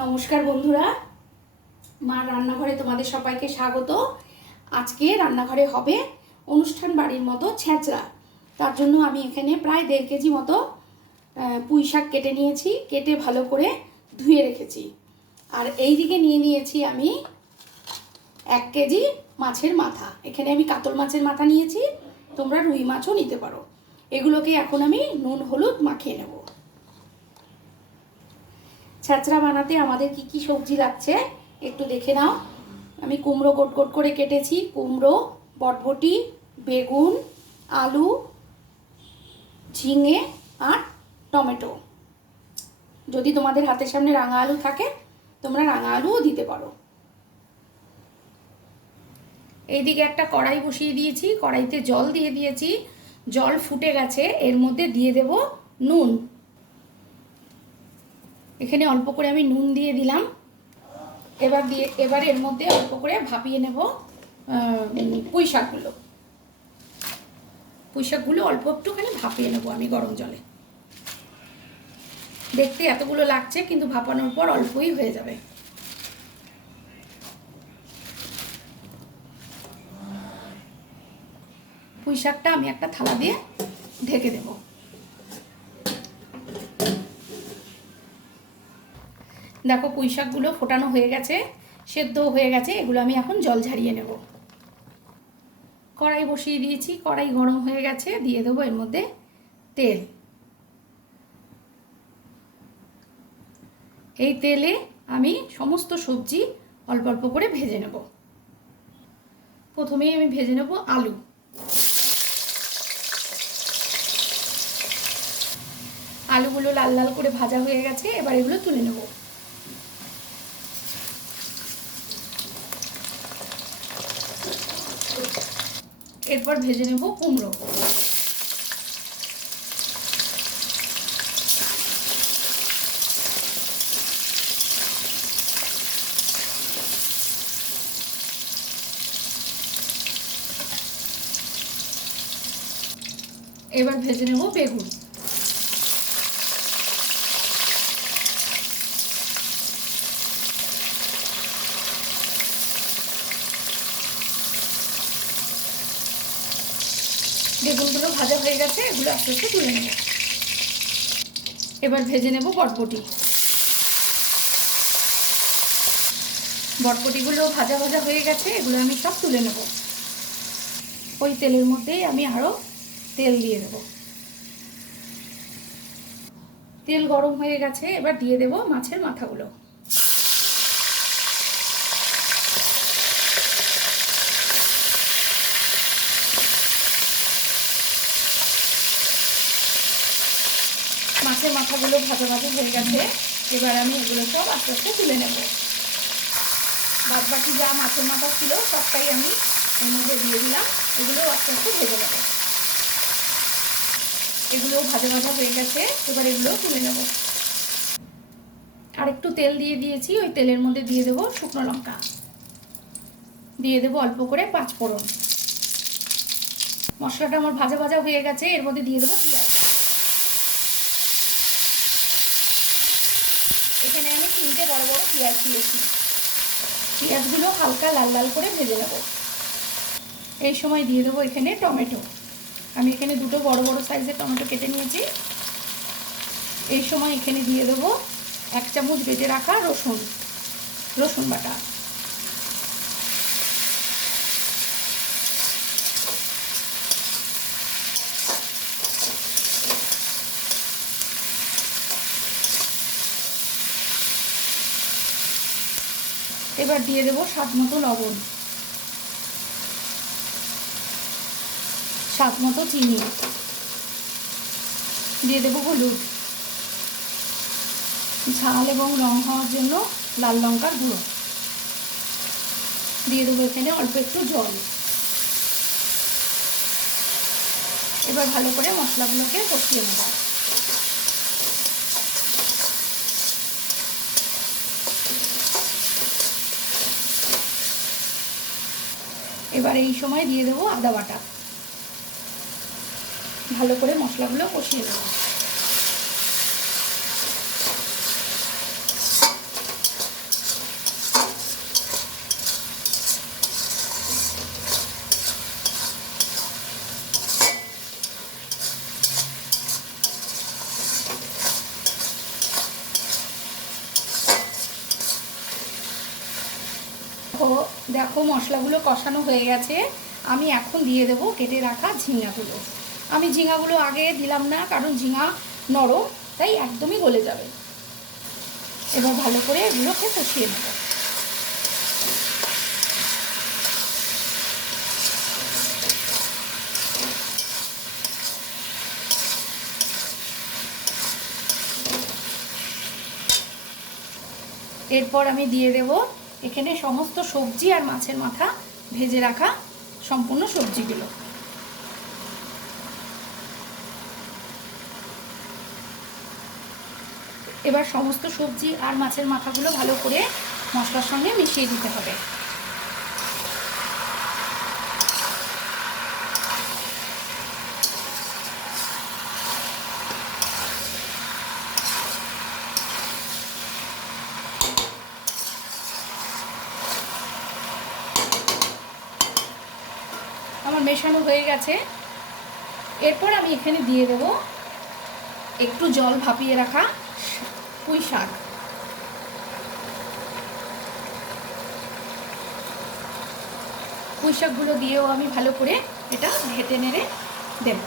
নমস্কার বন্ধুরা, মার রান্নাঘরে তোমাদের সবাইকে স্বাগত। আজকে রান্নাঘরে হবে অনুষ্ঠান বাড়ির মতো ছেঁচড়া। তার জন্য আমি এখানে প্রায় 1.5 কেজি মতো পুঁই শাক কেটে নিয়েছি, কেটে ভালো করে ধুয়ে রেখেছি। আর এই দিকে নিয়ে নিয়েছি আমি 1 কেজি মাছের মাথা। এখানে আমি কাতল মাছের মাথা নিয়েছি, তোমরা রুই মাছও নিতে পারো। এগুলোকে এখন আমি নুন হলুদ মাখিয়ে নেব। ছেঁচড়া বানাতে আমাদের কি কি সবজি লাগছে একটু দেখে নাও। আমি কুমড়ো গোট গোট করে কেটেছি, কুমড়ো, বটবটি, বেগুন, আলু, ঝিঙে আর টমেটো। যদি তোমাদের হাতের সামনে রাঙা আলু থাকে তোমরা রাঙা আলুও দিতে পারো। এইদিকে একটা কড়াই বসিয়ে দিয়েছি, কড়াইতে জল দিয়ে দিয়েছি। জল ফুটে গেছে, এর মধ্যে দিয়ে দেব নুন। এখানে অল্প করে আমি নুন দিয়ে দিলাম। এবার এর মধ্যে অল্প করে ভাপিয়ে নেব পুঁই শাকগুলো অল্প একটুখানি ভাপিয়ে নেব আমি গরম জলে। দেখতে এতগুলো লাগছে, কিন্তু ভাপানোর পর অল্পই হয়ে যাবে। পুঁই শাকটা আমি একটা থালা দিয়ে ঢেকে দেব। দেখো পুঁই শাকগুলো ফোটানো হয়ে গেছে, সেদ্ধ হয়ে গেছে। এগুলো আমি এখন জল ঝারিয়ে নেব। কড়াই বসিয়ে দিয়েছি, কড়াই গরম হয়ে গেছে, দিয়ে দেবো এর মধ্যে তেল। এই তেলে আমি সমস্ত সবজি অল্প অল্প করে ভেজে নেব। প্রথমেই আমি ভেজে নেব আলু। আলুগুলো লাল লাল করে ভাজা হয়ে গেছে, এবার এগুলো তুলে নেব। এরপর ভেজে নেব কুমড়ো। এবার ভেজে নেব বেগুন। বেগুনগুলো ভাজা হয়ে গেছে, এগুলো আস্তে আস্তে তুলে নেব। এবার ভেজে নেব বটবটি। বটবটিগুলো ভাজা ভাজা হয়ে গেছে, এগুলো আমি সব তুলে নেব। ওই তেলের মধ্যেই আমি আরও তেল দিয়ে দেব। তেল গরম হয়ে গেছে, এবার দিয়ে দেব মাছের মাথাগুলো। মাছের মাথাগুলো ভাজা ভাজা হয়ে গেছে, এবার আমি এগুলো সব আস্তে আস্তে তুলে নেব। বাদ বাকি যা মাছের মাথা ছিল সবটাই আমি এর মধ্যে দিয়ে দিলাম। এগুলো আস্তে আস্তে ভেজে নেব। এগুলো ভাজা ভাজা হয়ে গেছে, এবার এগুলো তুলে নেব। আর একটু তেল দিয়ে দিয়েছি, ওই তেলের মধ্যে দিয়ে দেবো শুকনো লঙ্কা, দিয়ে দেবো অল্প করে 5 ফোড়ন। মশলাটা আমার ভাজা ভাজা হয়ে গেছে, এর মধ্যে দিয়ে দেবো পেঁয়াজ। এখানে আমি 3টে বড় বড় পেঁয়াজ দিয়েছি। পেঁয়াজগুলো হালকা লাল লাল করে ভেজে নেব। এই সময় দিয়ে দেবো এখানে টমেটো। আমি এখানে 2টো বড় বড় সাইজের টমেটো কেটে নিয়েছি। এই সময় এখানে দিয়ে দেবো 1 চামচ বেটে রাখা রসুন বাটা। এবার দিয়ে দেবো স্বাদ মতো লবণ, স্বাদ মতো চিনি, দিয়ে দেবো হলুদ, ঝাল এবং রং হওয়ার জন্য লাল লঙ্কার গুঁড়ো, দিয়ে দেবো এখানে অল্প একটু জল। এবার ভালো করে মশলাগুলোকে কষিয়ে নেব। এবার এই সময় দিয়ে দেবো আদা বাটা। ভালো করে মশলাগুলো কষিয়ে নেব। দেখো দেখো মশলাগুলো কষানো হয়ে গেছে। আমি এখন দিয়ে দেবো কেটে রাখা ঝিঙাগুলো। আমি ঝিঙাগুলো আগে দিলাম না, কারণ ঝিঙা নরম, তাই একদমই গলে যাবে। এবার ভালো করে এগুলোকে কষিয়ে নেব। এরপর আমি দিয়ে দেব এখানে সমস্ত সবজি আর মাছের মাথা ভেজে রাখা সম্পূর্ণ সবজিগুলো। এবার সমস্ত সবজি আর মাছের মাথাগুলো ভালো করে মশলার সঙ্গে মিশিয়ে দিতে হবে। আমার মেশানো হয়ে গেছে। এরপর আমি এখানে দিয়ে দেব একটু জল ভাপিয়ে রাখা পুঁই শাক। পুঁই শাকগুলো দিয়েও আমি ভালো করে এটা ঘেটে নেড়ে দেব।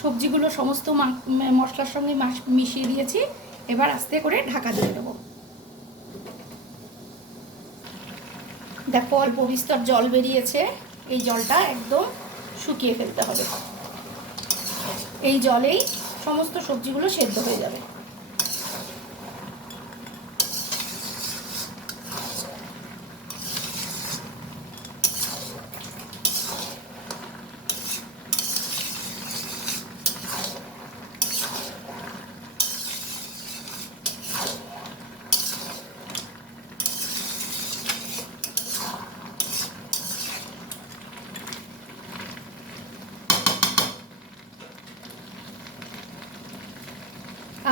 সবজিগুলো সমস্ত মশলার সঙ্গে মিশিয়ে দিয়েছি। এবার আস্তে করে ঢাকা দিয়ে দেবো। দেখো অল্প বিস্তর জল বেরিয়েছে, এই জলটা একদম শুকিয়ে ফেলতে হবে। এই জলেই সমস্ত সবজিগুলো সেদ্ধ হয়ে যাবে।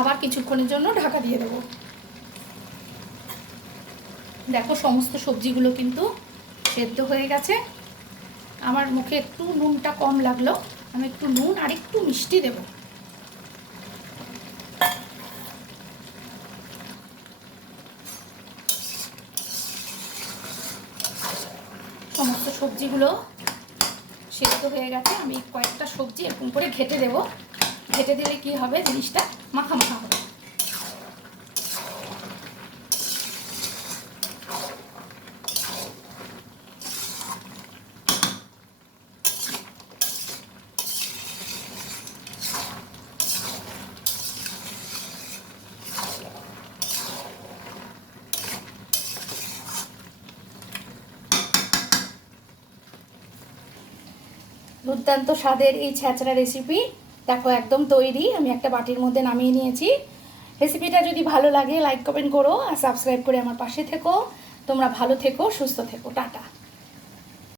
আবার কিছুক্ষণের জন্য ঢাকা দিয়ে দেবো। দেখো সমস্ত সবজিগুলো কিন্তু সেদ্ধ হয়ে গেছে। আমার মুখে একটু নুনটা কম লাগলো, আমি একটু নুন আর একটু মিষ্টি দেব। সমস্ত সবজিগুলো সেদ্ধ হয়ে গেছে। আমি কয়েকটা সবজি এরকম করে ঘেটে দেবো। ঘেটে দিলে কি হবে, জিনিসটা মাখা মাখা হবে। দুর্দান্ত স্বাদের এই ছ্যাঁচড়া রেসিপি দেখো একদম তৈরি। আমি একটা বাটির মধ্যে নামিয়ে নিয়েছি। রেসিপিটা যদি ভালো লাগে লাইক কমেন্ট করো আর সাবস্ক্রাইব করে আমার পাশে থেকো। তোমরা ভালো থেকো, সুস্থ থেকো, টাটা।